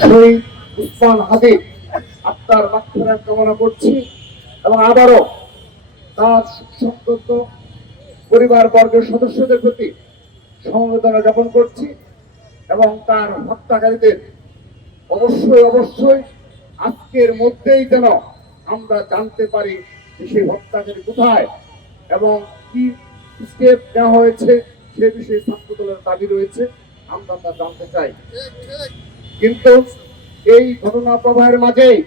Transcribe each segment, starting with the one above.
শহীদ উসমান হাদি আত্মার মাগফিরাত কামনা করছি এবং আবারও তার সন্তত পরিবার বর্গের সদস্যদের প্রতি সমবেদনা জ্ঞাপন করছি এবং তার হত্যাকারীদের অবশ্যই অবশ্যই আজকের মধ্যেই যেন আমরা জানতে পারি যে সেই হত্যাকারী কোথায় এবং কি স্টেপ নেওয়া হয়েছে সে বিষয়ে ছাত্রদলের দাবি রয়েছে, আমরা তা জানতে চাই। কিন্তু এই ঘটনা প্রবাহের মাঝেই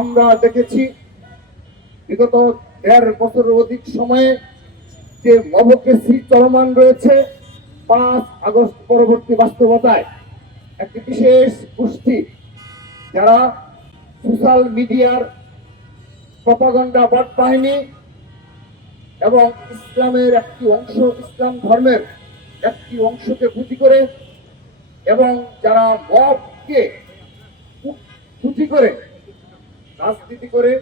আমরা দেখেছি বিগত ১.৫ বছরের অধিক সময়ে যে মবকেসি চলমান রয়েছে, ৫ আগস্ট পরবর্তী বাস্তবতায় একটি বিশেষ গোষ্ঠী যারা সোশ্যাল মিডিয়ার প্রপাগান্ডা বাদ বাহিনী এবং ইসলামের একটি অংশ, ইসলাম ধর্মের একটি অংশকে পুঁজি করে এবং যারা মবকে পুঁজি করে রাজনীতি করে,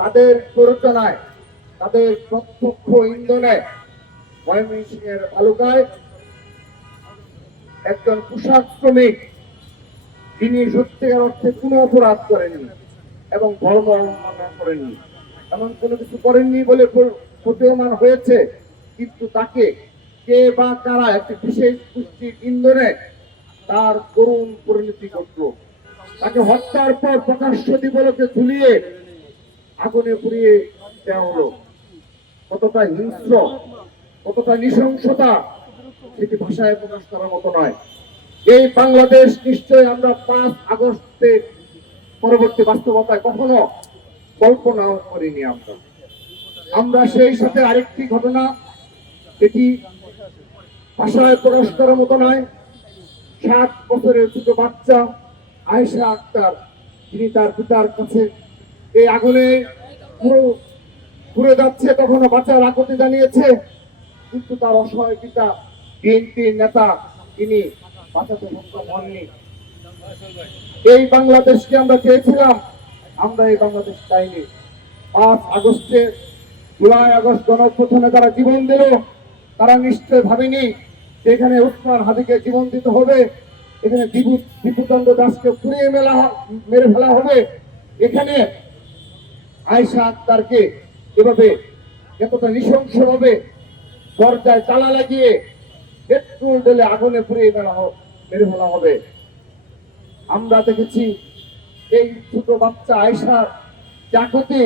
তাদের প্ররোচনায়, তাদের প্রত্যক্ষ ইন্ধনে ময়মনসিংহের তালুকায় একজন পোশাক শ্রমিক, যিনি সত্যিকার অর্থে কোনো অপরাধ করেননি এবং ধর্ম অবমাননা করেননি, এমন কোনো কিছু করেননি বলে প্রতীয়মান হয়েছে, কিন্তু তাকে কে বা কারা একটি বিশেষ গোষ্ঠীর ইন্ধনে তার করুণ পরিণতি ঘটল। তাকে হত্যার পর প্রকাশ্য দিবলোকে ঝুলিয়ে আগুনে পুড়িয়ে দেওয়া হলো। কতটা হিংস্র, কতটা নৃশংসতা, সেটি ভাষায় প্রকাশ করার মতো নয়। এই বাংলাদেশ নিশ্চয়ই আমরা ৫ আগস্টের পরবর্তী বাস্তবতায় কখনো কল্পনাও করিনি। আমরা সেই সাথে আরেকটি ঘটনা, এটি ভাষায় প্রকাশ করার মতো নয়। ৭ বছরের ছোট বাচ্চা আয়েশা আক্তার, যিনি তার পিতার কাছে এই আগুনে পুড়ে যাচ্ছে তখনও বাঁচার আকুতি জানিয়েছে, কিন্তু তার অসহায় পিতা বিএনপির নেতা তিনি বাঁচাতে সক্ষম হননি। এই বাংলাদেশকে আমরা চেয়েছিলাম, আমরা এই বাংলাদেশ চাইনি। ৫ আগস্টে, জুলাই আগস্ট গণঅভ্যুত্থানে তারা জীবন দিল, তারা নিশ্চয় ভাবেনি এখানে উসমান হাদিকে জীবন দিতে হবে, এখানে দীপুচন্দ্র দাসকে পুড়িয়ে মেরে ফেলা হবে, এখানে আয়েশা আক্তারকে এভাবে এতটা নৃশংস ভাবে দরজায় তালা লাগিয়ে পেট্রোল ঢেলে আগুনে পুড়িয়ে মেরে ফেলা হবে। আমরা দেখেছি এই ছোট বাচ্চা আয়েশার চাকুতে